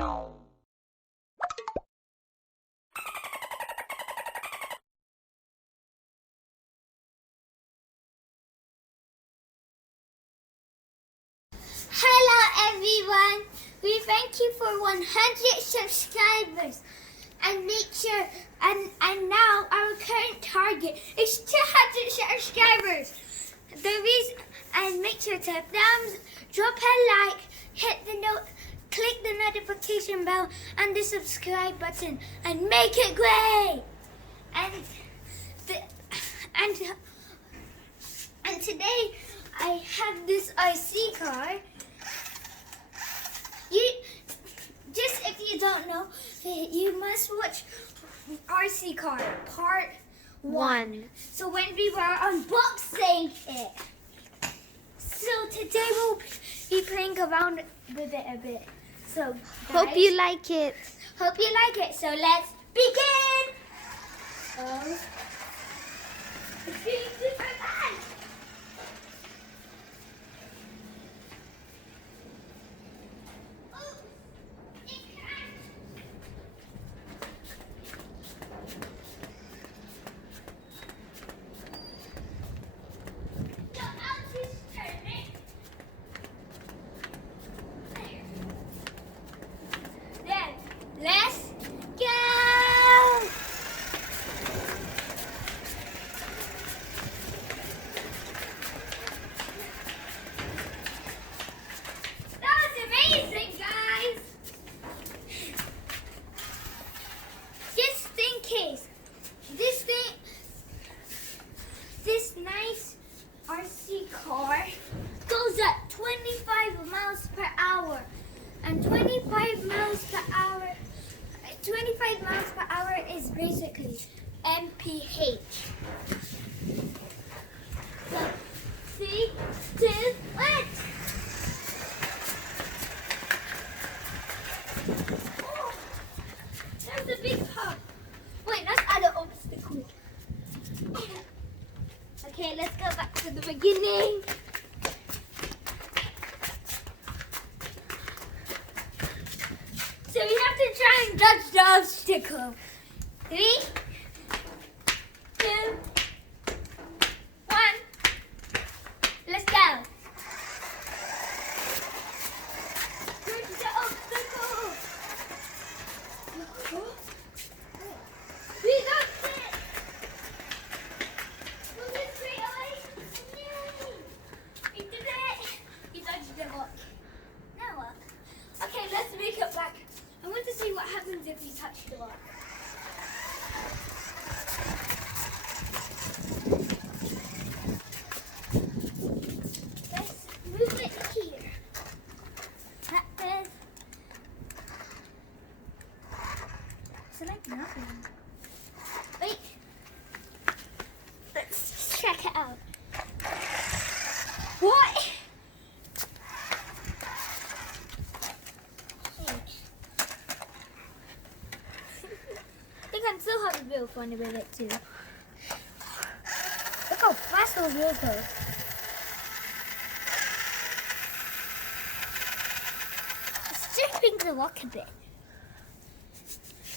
Hello everyone, we thank you for 100 subscribers and make sure and now our current target is 200 subscribers. The reason and make sure to drop a like, hit the note, click the notification bell and the subscribe button and make it great. And today I have this RC car. If you don't know, you must watch RC car part 1. So when we were unboxing it. So today we'll be playing around with it a bit. So guys, hope you like it. Hope you like it. So let's begin. Let's go! That was amazing, guys! Just in case, this nice RC car goes at 25 miles per hour. And 25 miles per hour is basically mph. So, 3, 2, 1. Oh, that's a big pump. Wait, let's add an obstacle. Okay, let's go back to the beginning. So we have to try and dodge the obstacle. 3, 2, 1. Let's go. Dodge the obstacle. We dodged it. Move it straight away. Yay. We did it. We dodged the rock. Now what? Okay, let's make it back. I want to see what happens if we touch the rock. Let's move it here. That does. Select nothing. Wait. Let's check it out. What? I can still have a bit of fun with it too. Look how fast those wheels go. It's stripping the rock a bit.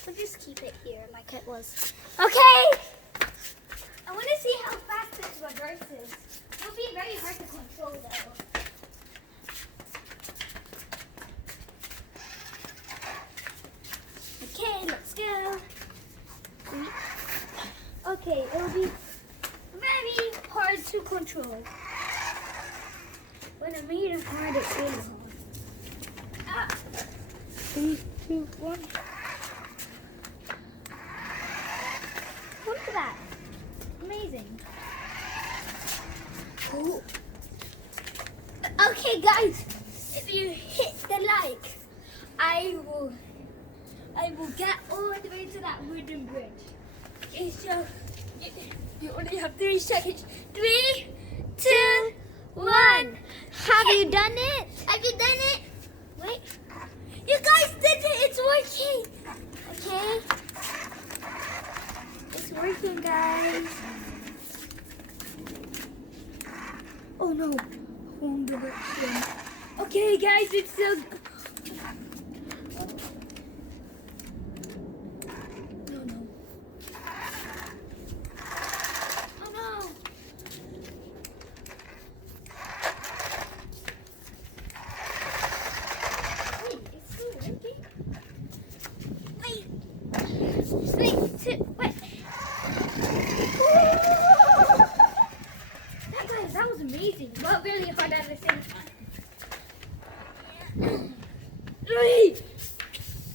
We'll just keep it here like it was. Okay! I want to see how fast this reverses. It'll be very hard to control though. Okay, let's go. Okay, it'll be very hard to control. When I made it hard, it's really hard. Ah. 3, 2, 1. Look at that. Amazing. Ooh. Okay, guys, if you hit the like, I will get all the way to that wooden bridge. Okay, so you only have 3 seconds. 3, 2, 1. Have you done it? Have you done it? Wait. You guys did it. It's working. Okay. It's working, guys. Oh no. Wrong direction. Okay, guys, it's so. 3,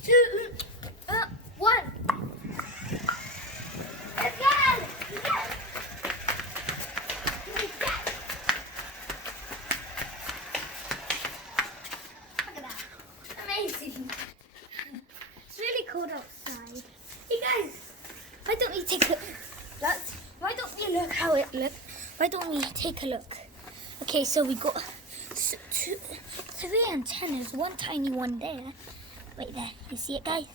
2, 1. Let's go! Look at that. Amazing. It's really cold outside. Hey guys, why don't we take a look? Why don't we look how it looks? Why don't we take a look? Okay, so we got 3 antennas, one tiny one there. Right there. You see it, guys?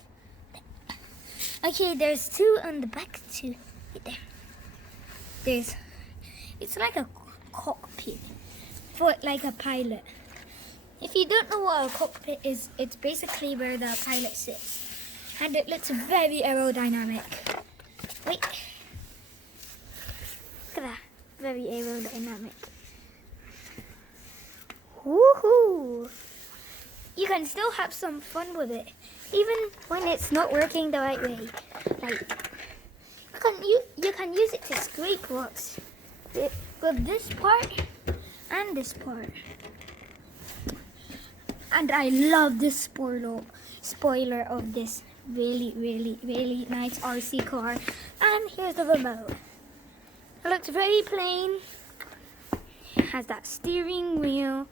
Okay, there's 2 on the back too. Right there. It's like a cockpit for like a pilot. If you don't know what a cockpit is, it's basically where the pilot sits. And it looks very aerodynamic. Wait. Look at that. Very aerodynamic. Woohoo! You can still have some fun with it, even when it's not working the right way. Like, you can use it to scrape rocks with this part and this part. And I love this spoiler of this really nice RC car. And here's the remote. It looks very plain. It has that steering wheel.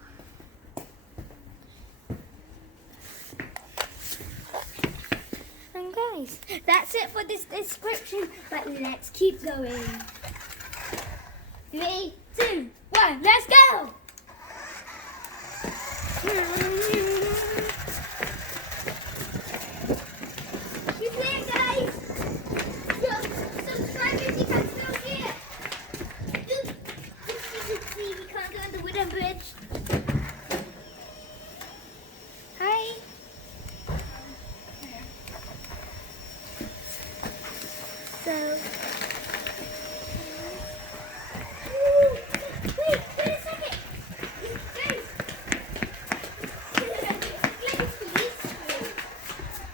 And guys, that's it for this description. But let's keep going. 3, 2, 1, let's go! You see it, guys? Subscribe if you can still see it. See, we can't go on the wooden bridge. Hi. So, wait a second. Guys.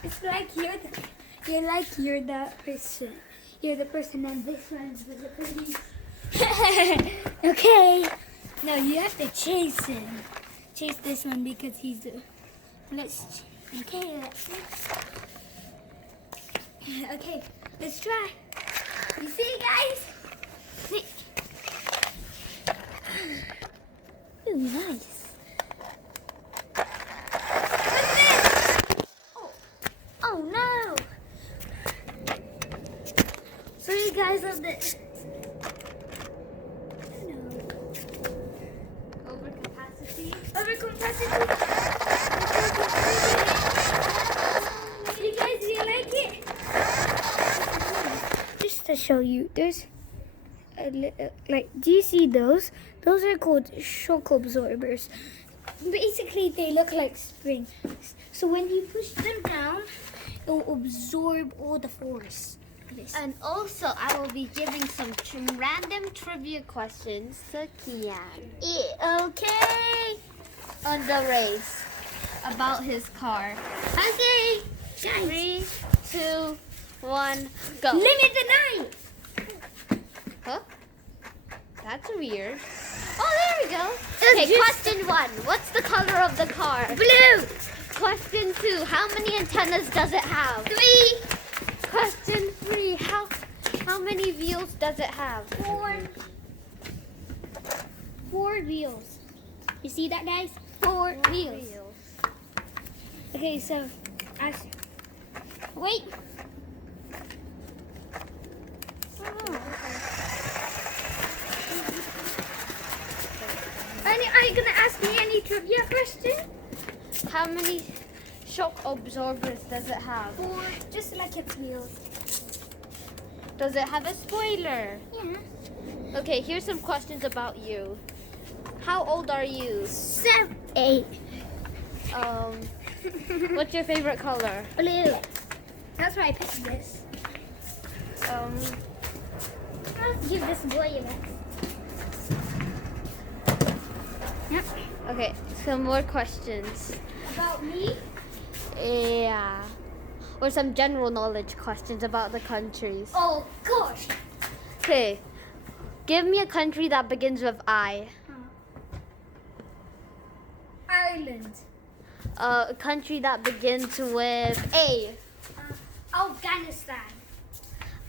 It's like you're the person. You're the person and this one's with the police. Okay. Now you have to chase him. Chase this one because he's the. Okay, let's try. You see, guys? Ooh, nice. Oh no! So you guys love this. Overcapacity. You guys, do you like it? Just to show you, there's do you see those? Those are called shock absorbers. Basically, they look like springs. So when you push them down, it will absorb all the force. And also, I will be giving some random trivia questions to Keane'S Okay. on the race about his car. Okay. 3, 2, 1, go. Limit the night. Huh? That's weird. Oh, there we go. It's Okay, just- question 1. What's the color of the car? Blue. Question 2. How many antennas does it have? 3. Question 3. How many wheels does it have? 4 wheels. You see that, guys? 4 wheels. Okay, so wait. Are you gonna ask me any trivia question? How many shock absorbers does it have? 4, just like its wheels. Does it have a spoiler? Yeah. Okay, here's some questions about you. How old are you? 7, 8. What's your favorite color? Blue. That's why I picked this. Um, I'll give this boy a mess. Yep. okay, some more questions. About me? Yeah. Or some general knowledge questions about the countries. Oh gosh. Okay, give me a country that begins with I. Ireland. A country that begins with A. Afghanistan.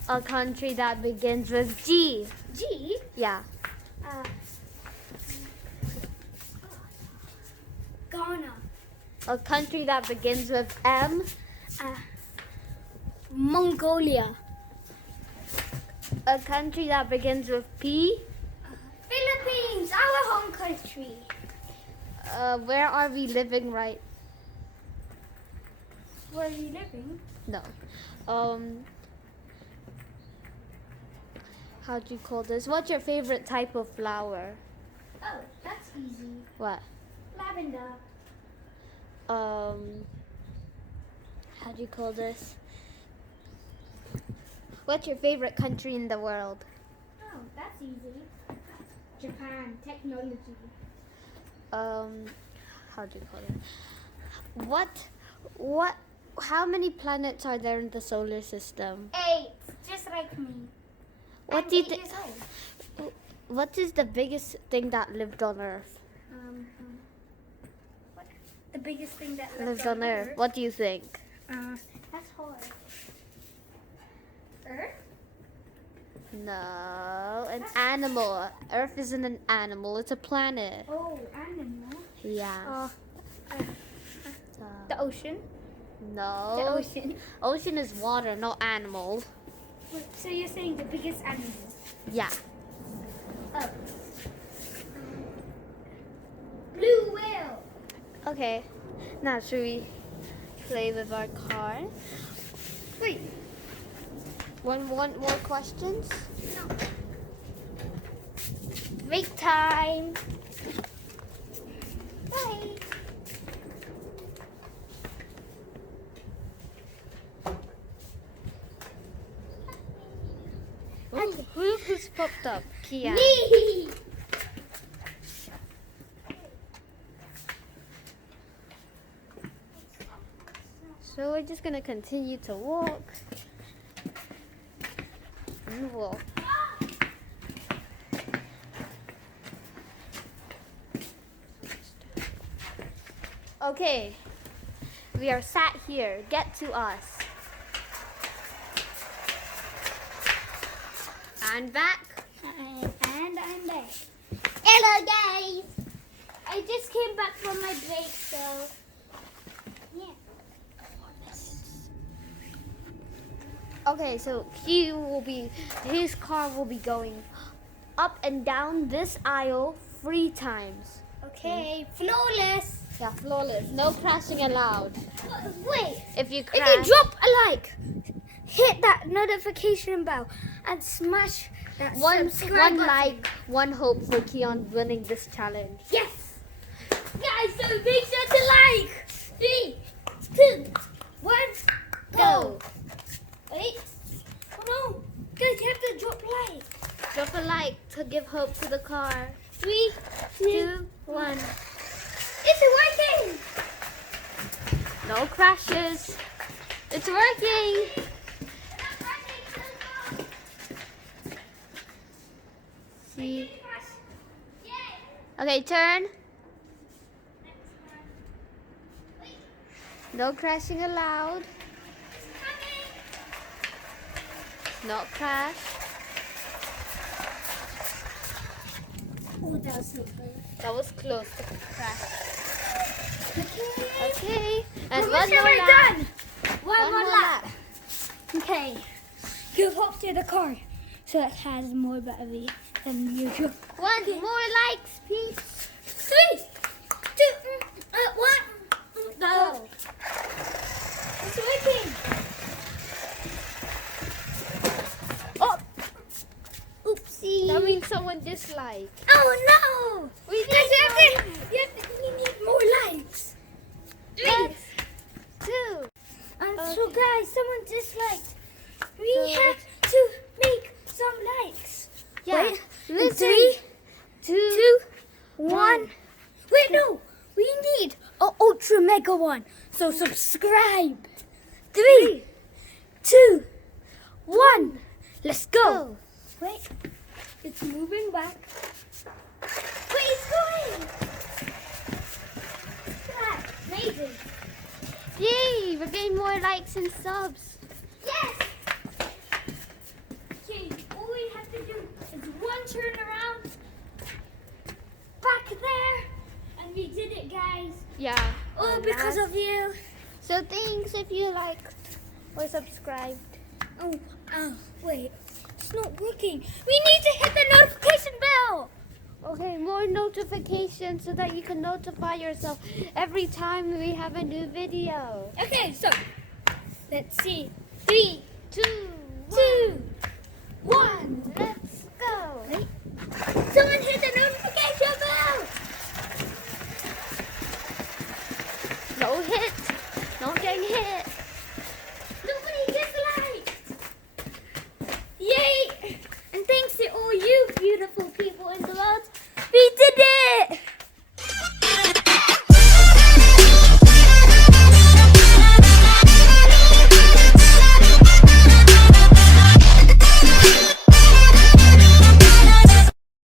A country that begins with G. G. Yeah. Ghana. A country that begins with M. Mongolia. A country that begins with P. Philippines, our home country. Where are we living right? Where are you living? No. How do you call this? What's your favorite type of flower? Oh, that's easy. What? Lavender. How do you call this? What's your favorite country in the world? Oh, that's easy. Japan, technology. How do you call it? How many planets are there in the solar system? 8, just like me. What I'm do you 8 think? years old. What is the biggest thing that lived on Earth? What? The biggest thing that Lived on Earth. What do you think? That's hard. Earth? No, an animal. Earth isn't an animal. It's a planet. Oh, animal. Yeah. The ocean? No. The ocean. Ocean is water, not animal. Wait, so you're saying the biggest animal? Yeah. Oh. Blue whale. Okay. Now should we play with our car? Wait. Want more questions? No. Break time. Bye. Who's popped up? Kia. Me. So we're just gonna continue to walk. And walk. Okay. We are sat here. Get to us. And back. And I'm back. Hello, guys. I just came back from my break, so yeah. Okay, so his car will be going up and down this aisle 3 times. Okay, flawless. Yeah, flawless. No crashing allowed. Wait. If you If crash, you drop a like, hit that notification bell, and smash that one subscribe button. like, one hope for Keane'S winning this challenge. Yes. Guys, so make sure to like. 3, 2, 1, go. Wait. Oh no. Guys, you have to drop like. Drop a like to give hope to the car. 3, 2, 1. It's working. No crashes. It's working. See. Okay, turn. No crashing allowed. Not crash. Oh, that was so good. That was close to crash. Okay. Okay. And How one much have more I lap. done? One One more more lap. Okay. Give hope to the car so it has more battery than usual. One more likes, please. 3, 2, 1, go. It's working. Oh. Oopsie. That means someone disliked. Oh no. We We need more likes. 3. 2. So guys, someone disliked. We So have to make some likes. Yeah. Wait, Listen. 3, 2, 1. Wait, no. We need an ultra mega one. So subscribe. 3, 2, 1. Let's go. Wait. It's moving back. Wait, it's going. Maybe amazing. Yay! We're getting more likes and subs. Yes. Okay, all we have to do is one turn around back there, and we did it, guys. Yeah. All because of you. So thanks if you liked or subscribed. Oh, wait. It's not working. We need to hit the notification bell. Okay, more notifications so that you can notify yourself every time we have a new video. Okay, so let's see. 3, 2, 2,